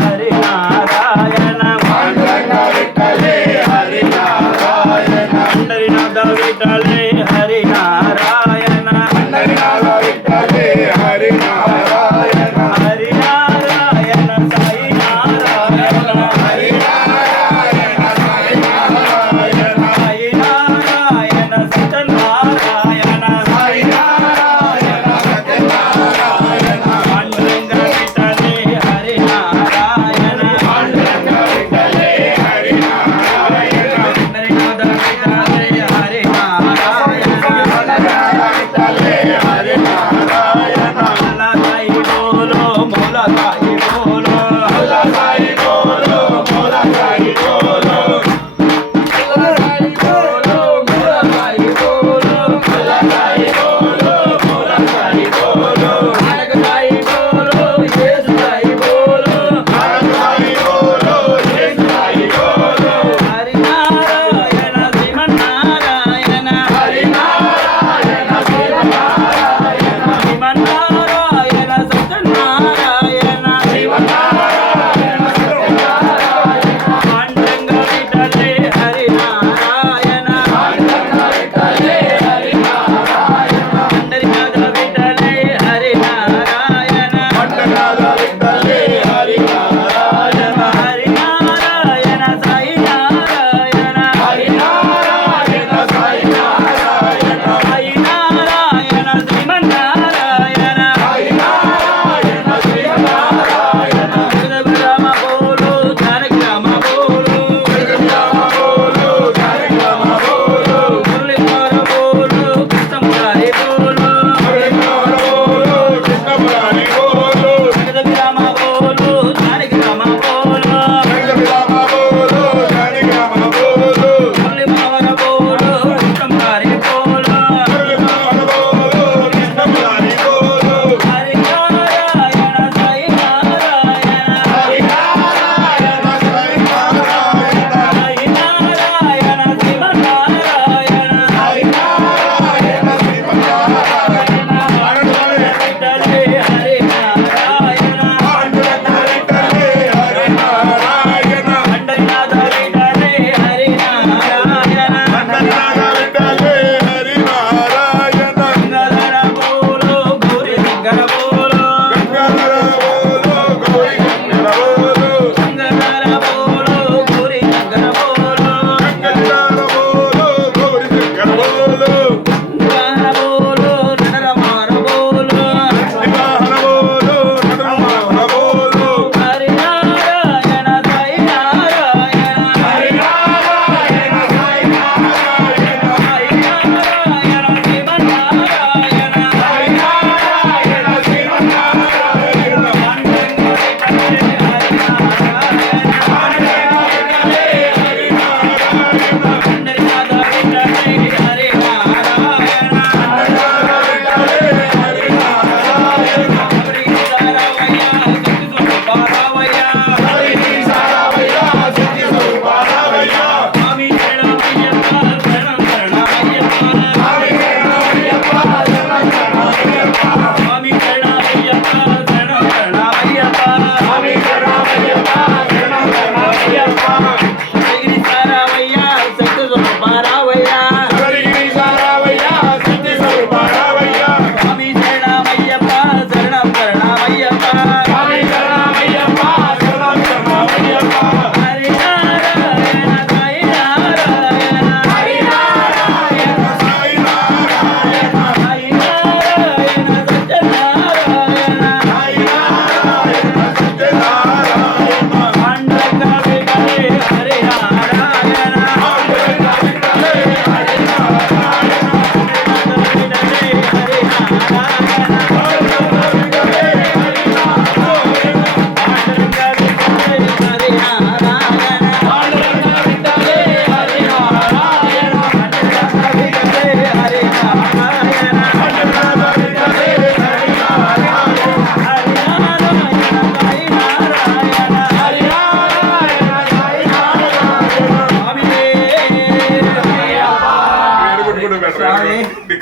ಹರಿನಾಮ